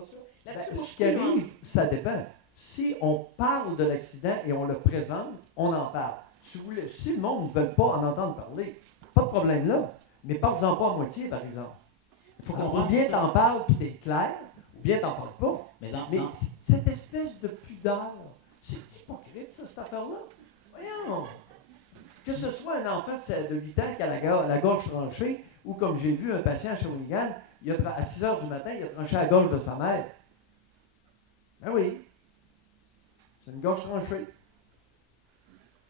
suis pas sûre. Là-dessus, moi, je Ce suis qui plus arrive, nuancée. ça dépend. Si on parle de l'accident et on le présente, on en parle. Si le monde ne veut pas en entendre parler, pas de problème là. Mais parle-en pas à moitié, par exemple. Il faut Ou comprendre bien ça. t'en parles puis t'es clair, ou bien t'en parles pas. Mais Mais cette espèce de pudeur, c'est hypocrite, ça, cette affaire-là. Voyons! Que ce soit un enfant de 8 ans qui a la gorge tranchée, ou comme j'ai vu un patient à Shawinigan, à 6 heures du matin, il a tranché la gorge de sa mère. Ben oui. C'est une gorge tranchée.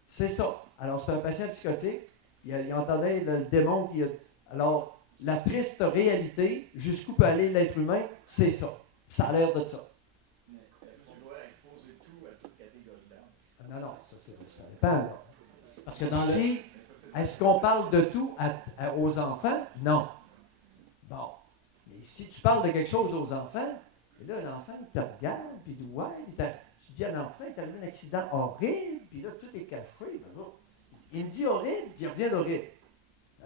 C'est ça. Alors, c'est un patient psychotique. Il entendait le démon qui a... Alors, la triste réalité, jusqu'où peut aller l'être humain, c'est ça. Ça a l'air de ça. Mais est-ce qu'on doit exposer tout à toute catégorie d'âge? Non, ça dépend. Là. Parce que dans le... Si, est-ce qu'on parle de tout aux enfants? Non. Bon. Mais si tu parles de quelque chose aux enfants, et là, l'enfant, il te regarde, puis il dit, ouais, tu dis à l'enfant, il t'a eu un accident horrible, puis là, tout est caché. Ben là, il me dit horrible, puis il revient d'horrible.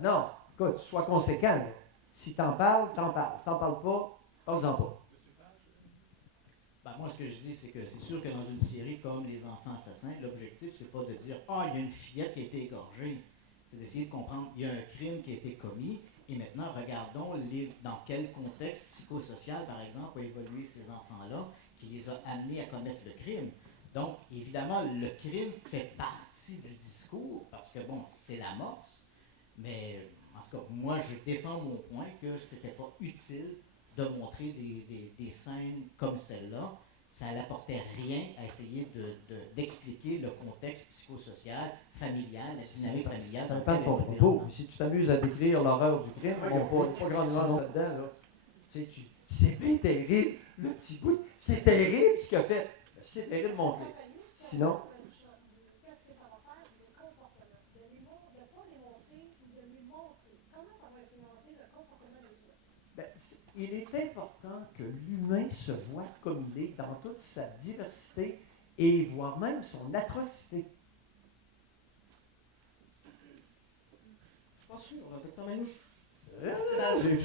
Non, écoute, sois conséquent. Là. Si t'en parles, t'en parles. Si t'en parles pas, parle-en pas. Ben, moi, ce que je dis, c'est que c'est sûr que dans une série comme Les Enfants Assassins, l'objectif, c'est pas de dire « Ah, il y a une fillette qui a été égorgée ». C'est d'essayer de comprendre, il y a un crime qui a été commis, et maintenant, regardons dans quel contexte psychosocial, par exemple, ont évolué ces enfants-là, qui les a amenés à commettre le crime. Donc, évidemment, le crime fait partie du discours, parce que, bon, c'est l'amorce, mais, en tout cas, moi, je défends mon point que c'était pas utile de montrer des scènes comme celle-là. Ça n'apportait rien à essayer d'expliquer le contexte psychosocial, familial, la dynamique familiale. Ça dépend de ton propos. Si tu t'amuses à décrire l'horreur du crime, pas grand nuance là-dedans. Là. C'est bien terrible, le petit bout. C'est terrible ce qu'il a fait. C'est terrible de montrer. Sinon... Qu'est-ce que ça va faire sur le comportement? De ne pas les montrer ou de les montrer. Comment ça va influencer le comportement des autres? Ben, il est important que l'humain se voit comme il est dans toute sa diversité et voire même son atrocité. Pas sûr, docteur Manouche. Vous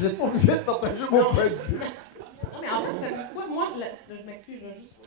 n'êtes pas obligé de partager mon point de vue. Non, mais en fait, ça veut quoi? Moi, je m'excuse, je vais juste